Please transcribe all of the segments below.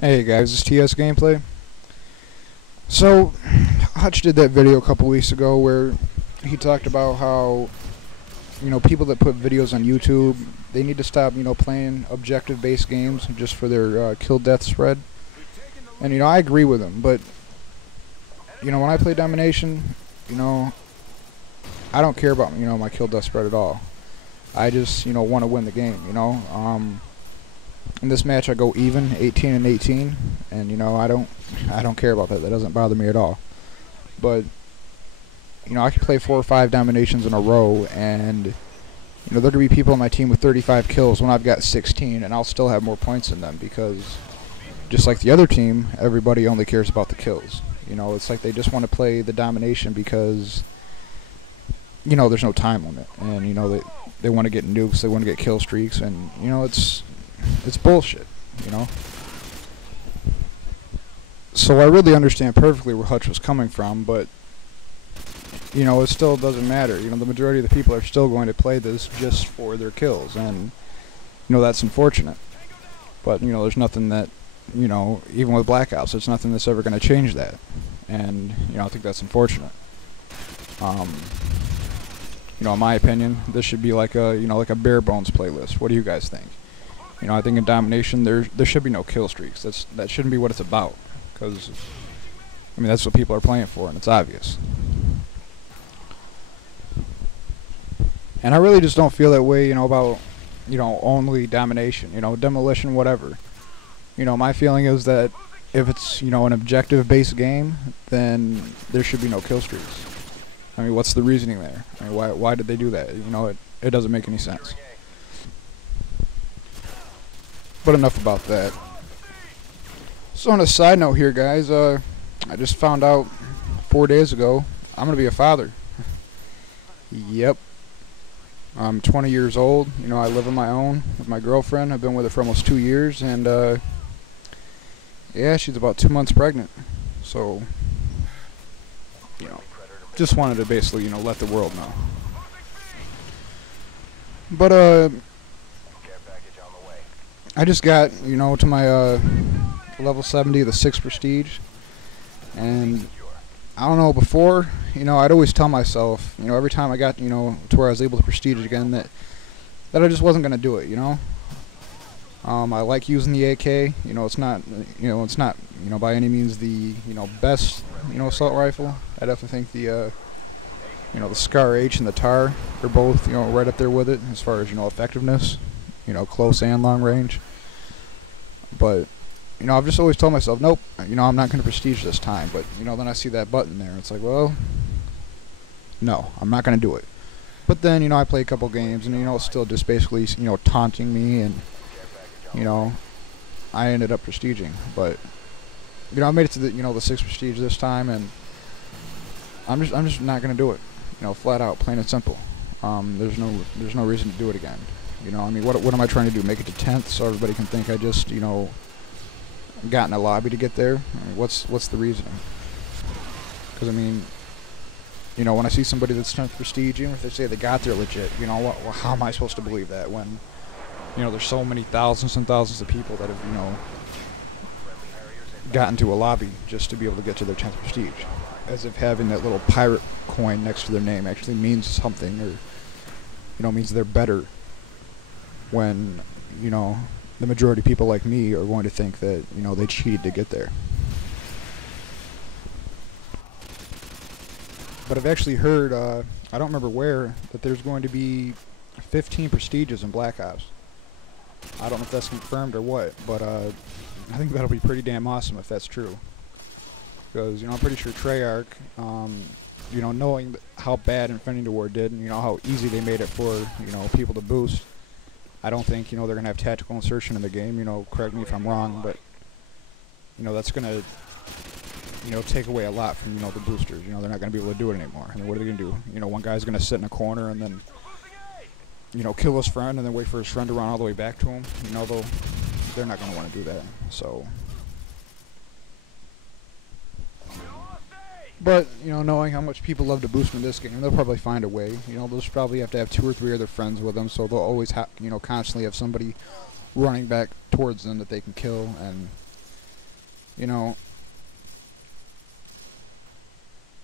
Hey guys, it's TS Gameplay. So, Hutch did that video a couple weeks ago where he talked about how, people that put videos on YouTube, they need to stop, playing objective-based games just for their kill-death spread. And, I agree with him, but, when I play Domination, I don't care about, my kill-death spread at all. I just, want to win the game, In this match, I go even, 18 and 18, and I don't care about that. That doesn't bother me at all. But I can play 4 or 5 dominations in a row, and there could be people on my team with 35 kills when I've got 16, and I'll still have more points than them because, just like the other team, everybody only cares about the kills. It's like they just want to play the domination because there's no time limit, and they want to get nukes, they want to get kill streaks, and it's bullshit, So I really understand perfectly where Hutch was coming from, but, it still doesn't matter. The majority of the people are still going to play this just for their kills, and, that's unfortunate. But, there's nothing that, even with Black Ops, there's nothing that's ever going to change that. And, I think that's unfortunate. In my opinion, this should be like a, like a bare bones playlist. What do you guys think? I think in Domination there should be no kill streaks. That shouldn't be what it's about, because that's what people are playing for, and it's obvious. And I really just don't feel that way, about only Domination, Demolition, whatever. My feeling is that if it's an objective-based game, then there should be no kill streaks. What's the reasoning there? Why did they do that? It doesn't make any sense. But enough about that. So on a side note here, guys, I just found out 4 days ago I'm going to be a father. Yep. I'm 20 years old. I live on my own with my girlfriend. I've been with her for almost 2 years, and yeah, she's about 2 months pregnant. So, just wanted to basically, let the world know. But, I just got, to my level 70 of the 6 Prestige, and I don't know, before, I'd always tell myself, every time I got, to where I was able to Prestige again, that I just wasn't going to do it, I like using the AK, it's not, by any means the, best, assault rifle. I definitely think the, the Scar H and the TAR are both, right up there with it as far as, effectiveness, close and long range. But, I've just always told myself, nope, I'm not going to Prestige this time. But, then I see that button there. It's like, well, no, I'm not going to do it. But then, I play a couple games, and, it's still just basically, taunting me, and, I ended up Prestiging. But, I made it to the, the 6 Prestige this time, and I'm just not going to do it. Flat out, plain and simple. There's no reason to do it again. What am I trying to do? Make it to 10th so everybody can think I just, got in a lobby to get there? What's the reasoning? Because, when I see somebody that's 10th Prestige, even if they say they got there legit, how am I supposed to believe that when, there's so many thousands and thousands of people that have, gotten to a lobby just to be able to get to their 10th Prestige? As if having that little pirate coin next to their name actually means something, or, means they're better, when, the majority of people like me are going to think that, they cheated to get there. But I've actually heard, I don't remember where, that there's going to be 15 Prestiges in Black Ops. I don't know if that's confirmed or what, but I think that'll be pretty damn awesome if that's true. Because, I'm pretty sure Treyarch, knowing how bad Infinity War did, and, how easy they made it for, people to boost, I don't think, they're going to have tactical insertion in the game, correct me if I'm wrong, but, that's going to, take away a lot from, the boosters. They're not going to be able to do it anymore. And what are they going to do? One guy's going to sit in a corner and then, kill his friend and then wait for his friend to run all the way back to him. They're not going to want to do that. So, but, knowing how much people love to boost in this game, they'll probably find a way. They'll just probably have to have 2 or 3 other friends with them, so they'll always constantly have somebody running back towards them that they can kill, and, You know,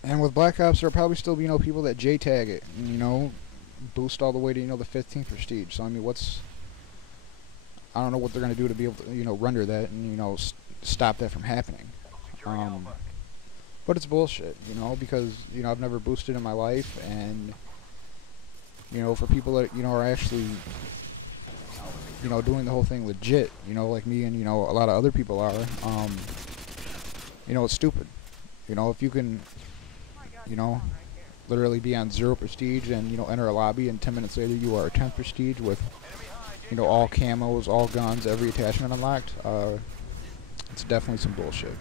and with Black Ops, there'll probably still be, people that J-tag it, and, boost all the way to, the 15th prestige. So, I mean, I don't know what they're going to do to be able to, render that and, stop that from happening. But it's bullshit, because, I've never boosted in my life, and, for people that, are actually, doing the whole thing legit, like me and, a lot of other people are, it's stupid. If you can, literally be on 0 prestige and, enter a lobby and 10 minutes later you are 10th prestige with, all camos, all guns, every attachment unlocked, it's definitely some bullshit.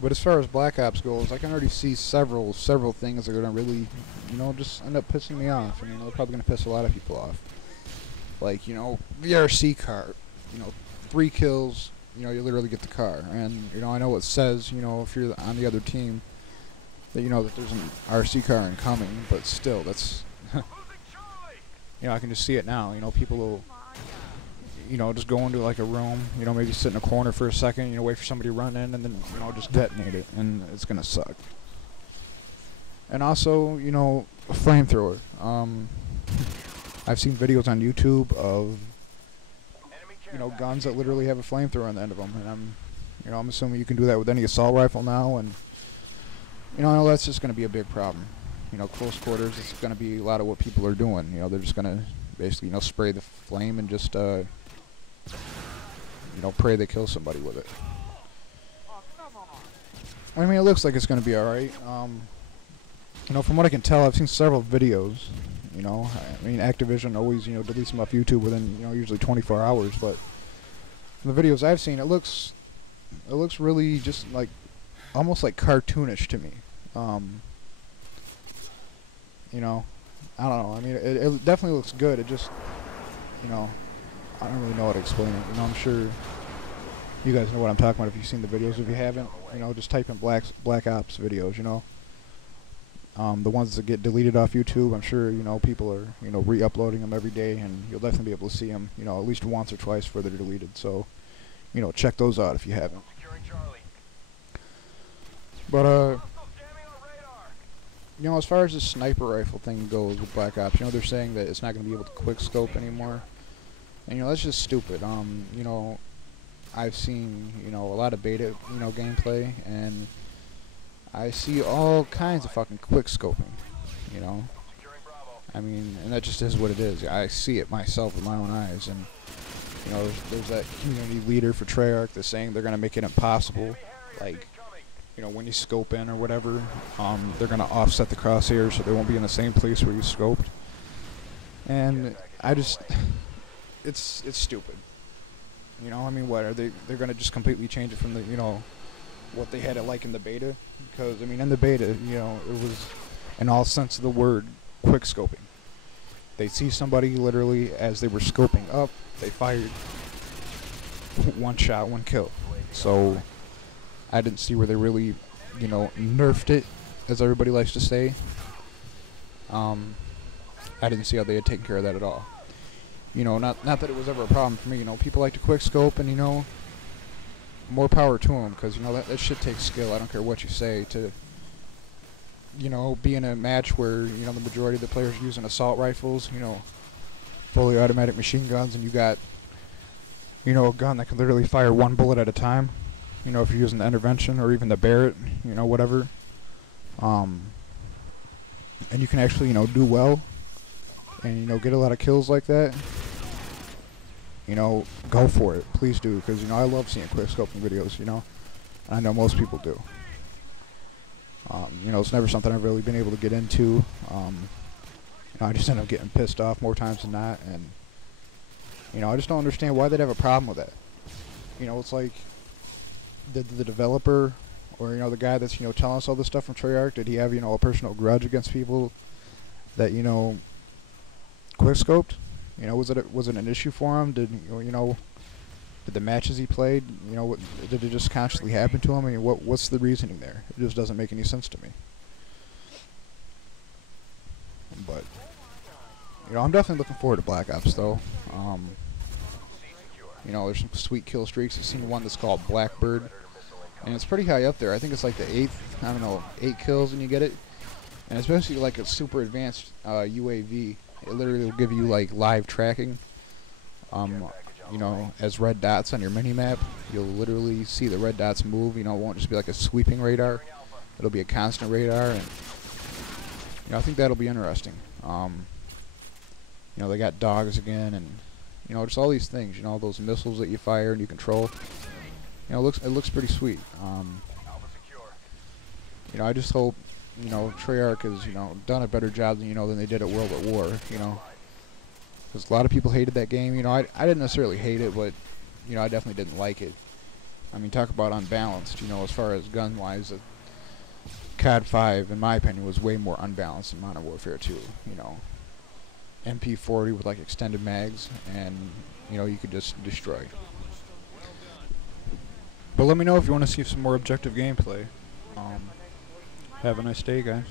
But as far as Black Ops goes, I can already see several things that are going to really, just end up pissing me off. And, they're probably going to piss a lot of people off. Like, the RC car, 3 kills, you literally get the car. And, I know it says, if you're on the other team, that, that there's an RC car incoming, but still, that's, I can just see it now. People will, just go into like a room, maybe sit in a corner for a second, wait for somebody to run in, and then, just detonate it, and it's gonna suck. And also, a flamethrower. I've seen videos on YouTube of, guns that literally have a flamethrower on the end of them, and I'm assuming you can do that with any assault rifle now, and, I know that's just gonna be a big problem. Close quarters, it's gonna be a lot of what people are doing. They're just gonna basically, spray the flame and just, pray they kill somebody with it. I mean, it looks like it's going to be alright. From what I can tell, I've seen several videos. I mean, Activision always, deletes them off YouTube within, usually 24 hours. But from the videos I've seen, it looks really just like, almost like cartoonish to me. I don't know. I mean, it definitely looks good. It just, I don't really know how to explain it. I'm sure you guys know what I'm talking about if you've seen the videos. If you haven't, just type in Black Ops videos, the ones that get deleted off YouTube, I'm sure, people are, re-uploading them every day, and you'll definitely be able to see them, at least once or twice before they're deleted. So, check those out if you haven't. But, as far as the sniper rifle thing goes with Black Ops, they're saying that it's not going to be able to quick scope anymore. And, that's just stupid. I've seen, a lot of beta, gameplay, and I see all kinds of fucking quick scoping, I mean, and that just is what it is. I see it myself with my own eyes, and, there's that community leader for Treyarch that's saying they're going to make it impossible, like, when you scope in or whatever, they're going to offset the crosshairs so they won't be in the same place where you scoped. And I just, it's stupid. I mean, what are they're going to just completely change it from the, what they had it like in the beta? Because, I mean, in the beta, it was, in all sense of the word, quick scoping. They see somebody literally as they were scoping up, they fired one shot, one kill. So I didn't see where they really, nerfed it, as everybody likes to say. I didn't see how they had taken care of that at all. Not that it was ever a problem for me. People like to quick scope, and more power to them, because that shit takes skill. I don't care what you say to, be in a match where the majority of the players are using assault rifles, fully automatic machine guns, and you got a gun that can literally fire one bullet at a time. If you're using the intervention or even the Barrett, whatever, and you can actually do well and get a lot of kills like that, go for it. Please do, because I love seeing quick scoping videos, and I know most people do. It's never something I've really been able to get into. I just end up getting pissed off more times than not, and I just don't understand why they'd have a problem with that. It's like, did the developer or the guy that's telling us all this stuff from Treyarch, did he have a personal grudge against people that quick scoped? Was it an issue for him? Did did the matches he played, did it just constantly happen to him? I mean, what's the reasoning there? It just doesn't make any sense to me. But I'm definitely looking forward to Black Ops, though. You know, there's some sweet kill streaks. I've seen one that's called Blackbird, and it's pretty high up there. I think it's like the 8th, I don't know, 8 kills when you get it. And especially like a super advanced UAV, it literally will give you like live tracking. You know, as red dots on your mini-map, you'll literally see the red dots move. You know, it won't just be like a sweeping radar. It'll be a constant radar, and you know, I think that'll be interesting. You know, they got dogs again, and you know, just all these things. You know, those missiles that you fire and you control. You know, it looks pretty sweet. You know, I just hope, you know, Treyarch has, you know, done a better job than, you know, than they did at World at War. You know, because a lot of people hated that game. You know, I didn't necessarily hate it, but you know, I definitely didn't like it. I mean, talk about unbalanced. You know, as far as gun wise, COD5, in my opinion, was way more unbalanced than Modern Warfare 2. You know, MP40 with like extended mags, and you know, you could just destroy. But let me know if you want to see some more objective gameplay. Have a nice day, guys.